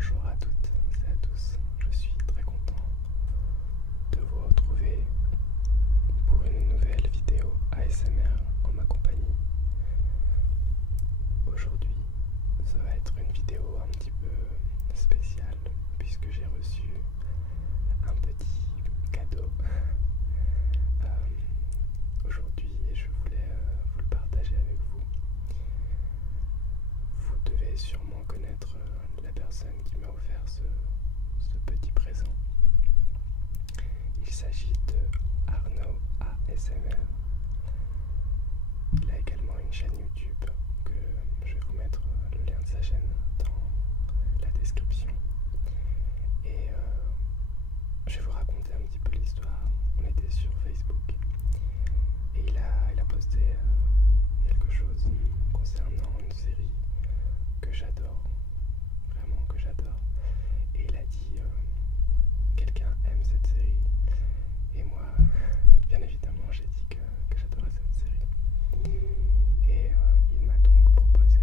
Bonjour à toutes et à tous, je suis très content de vous retrouver pour une nouvelle vidéo ASMR en ma compagnie. Aujourd'hui, ça va être une vidéo un petit peu spéciale puisque j'ai reçu un petit cadeau aujourd'hui et je voulais vous le partager avec vous. Vous devez sûrement connaître la personne qui m'a offert ce petit présent. Il s'agit de Arnaud ASMR. Il a également une chaîne YouTube que je vais vous mettre le lien de sa chaîne dans la description. Et je vais vous raconter un petit peu l'histoire. On était sur Facebook et il a posté quelque chose concernant une série que j'adore, vraiment que j'adore. Et il a dit quelqu'un aime cette série. Et moi, bien évidemment, j'ai dit que j'adorais cette série. Et il m'a donc proposé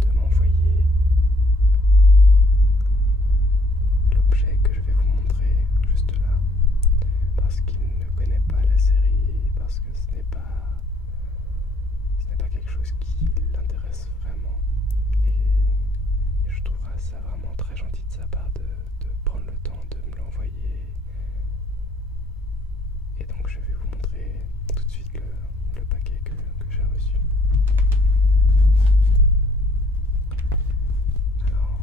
de m'envoyer l'objet que je vais vous montrer juste là, parce qu'il ne connaît pas la série, parce que ce n'est pas quelque chose qui l'intéresse vraiment. Et je trouverais ça vraiment très gentil de sa part de prendre le temps de me l'envoyer. Et donc je vais vous montrer tout de suite le paquet que j'ai reçu. Alors,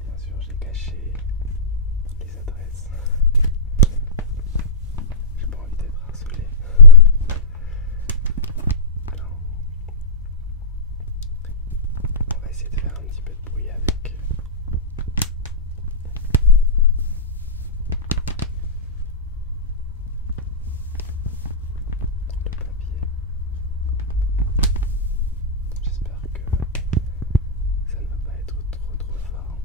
bien sûr, j'ai caché les adresses. J'ai pas envie d'être harcelé. Alors, on va essayer de faire un petit peu de bruit avec le papier. J'espère que ça ne va pas être trop fort.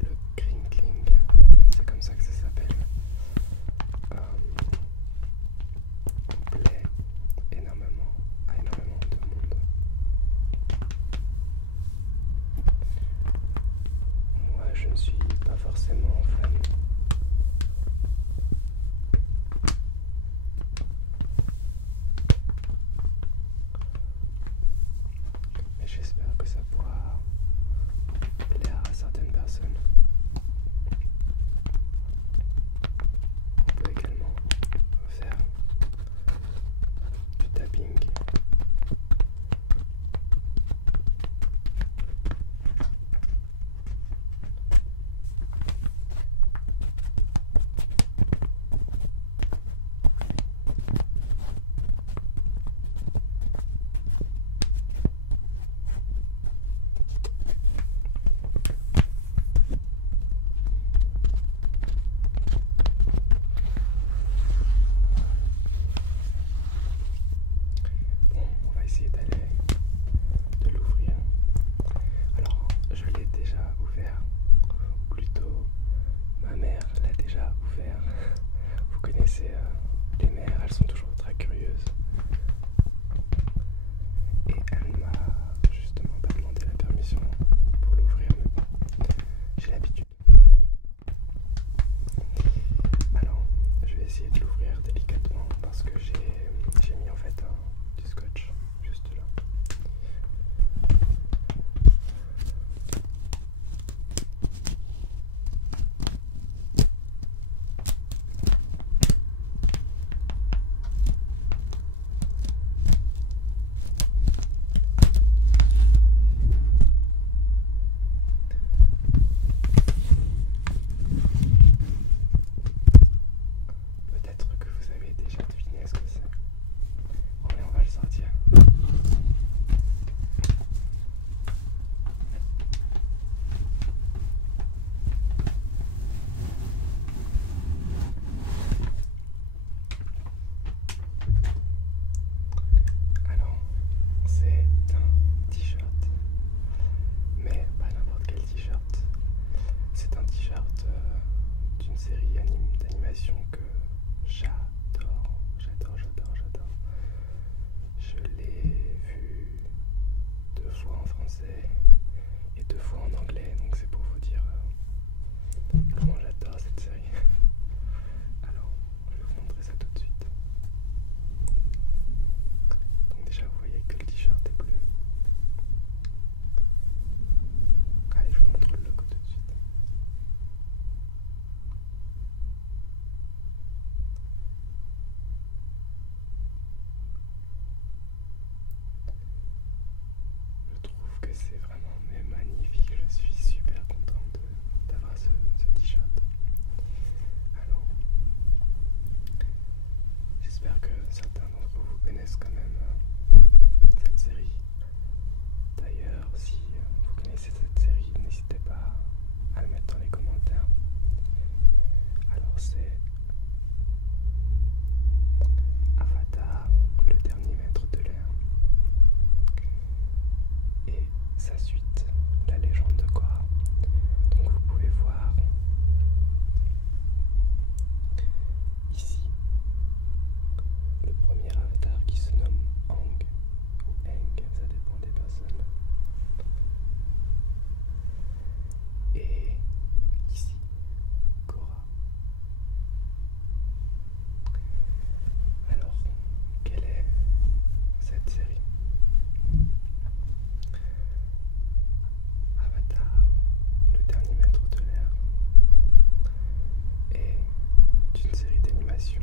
Le crinkling, c'est comme ça que ça s'appelle, plaît énormément à énormément de monde. Moi, je ne suis pas forcément fan. Mais j'espère que ça pourra plaire à certaines personnes. On peut également faire du tapping. Bon, on va essayer de l'ouvrir. Alors, je l'ai déjà ouvert, ou plutôt ma mère l'a déjà ouvert. Vous connaissez les mères, elles sont toujours très curieuses. Et elle m'a justement pas demandé la permission pour l'ouvrir, mais bon, j'ai l'habitude. Alors, je vais essayer de l'ouvrir délicatement parce que j'ai mis en fait du scotch juste là. d'animation que j'adore. Je l'ai vu 2 fois en français et 2 fois en anglais, donc c'est pour vous dire comment j'adore cette série. Alors, je vais vous montrer ça tout de suite. Donc déjà, vous voyez que le t-shirt est bleu. Allez, je vous montre le logo tout de suite. Je trouve que c'est vraiment magnifique. Je suis super content d'avoir ce t-shirt. Alors, j'espère que certains d'entre vous connaissent quand même cette série. D'ailleurs, si vous connaissez cette série, n'hésitez pas à le mettre dans les commentaires. Alors c'est Avatar, le dernier maître de l'air, et sa suite, la légende de Korra. Donc vous pouvez voir ici le premier avatar qui se nomme Aang ou Aang, ça dépend des personnes. Et ici, Korra. Alors, quelle est cette série? Avatar, le dernier maître de l'air, est une série d'animation,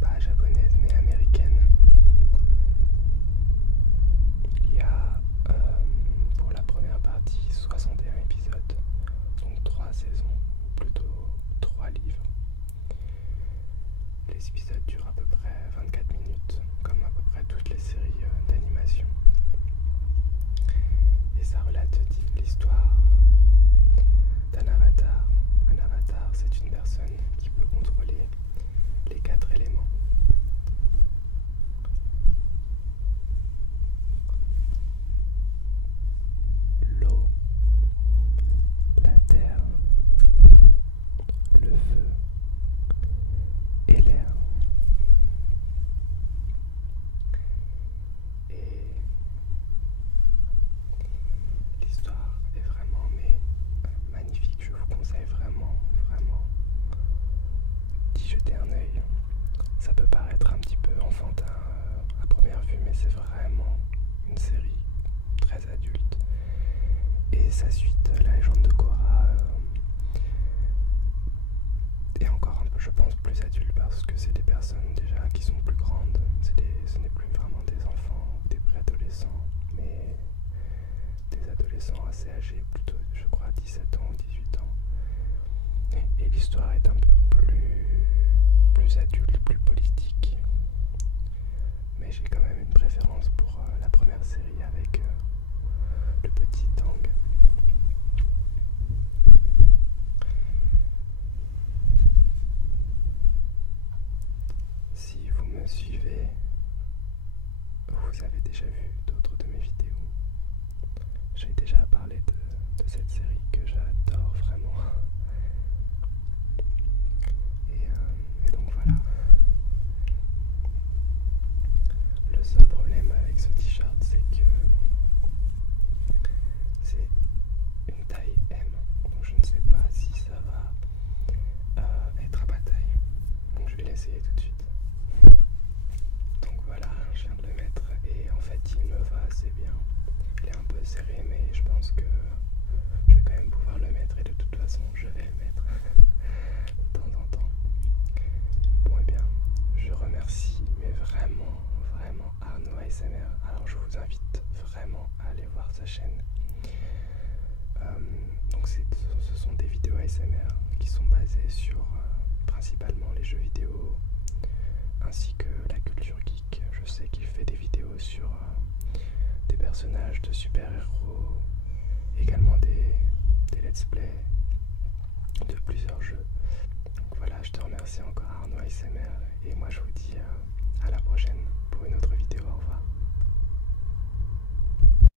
pas japonaise mais américaine. Il y a pour la première partie 61 épisodes, donc 3 saisons, ou plutôt 3 livres. Les épisodes durent à peu près 24 minutes, comme à peu près toutes les séries d'animation. Et ça relate l'histoire d'un avatar. Un avatar, c'est une personne qui peut contrôler les 4 éléments. L'eau, la terre, le feu et l'air. Et l'histoire est vraiment magnifique. Je vous conseille vraiment d'y jeter un œil. Ça peut paraître un petit peu enfantin à première vue, mais c'est vraiment une série très adulte. Et sa suite, la légende de Korra, est encore un peu, je pense, plus adulte parce que c'est des personnes déjà qui sont plus grandes. Ce n'est plus vraiment des enfants ou des préadolescents, mais des adolescents assez âgés, plutôt, je crois, 17 ans ou 18 ans. Et l'histoire est un peu plus adulte, plus politique. Mais j'ai quand même une préférence pour la première série avec le petit Aang. Si vous me suivez, vous avez déjà vu d'autres de mes vidéos. J'ai déjà parlé de cette série que j'adore vraiment. Et donc voilà. Le seul problème avec ce t-shirt, c'est que c'est une taille M. Donc je ne sais pas si ça va être à ma taille. Donc je vais l'essayer tout de suite. Donc voilà, je viens de le mettre et en fait il me va assez bien. Il est un peu serré, mais je pense que je vais quand même pouvoir le mettre et de toute façon je vais le mettre de temps en temps. Bon et bien, je remercie mais vraiment Arnaud ASMR. Alors je vous invite vraiment à aller voir sa chaîne. Donc ce sont des vidéos ASMR qui sont basées sur principalement les jeux vidéo ainsi que la culture geek. Je sais qu'il fait des vidéos sur des personnages de super-héros, également des let's play de plusieurs jeux. Donc voilà, je te remercie encore Arnaud ASMR et moi je vous dis à la prochaine pour une autre vidéo. Au revoir.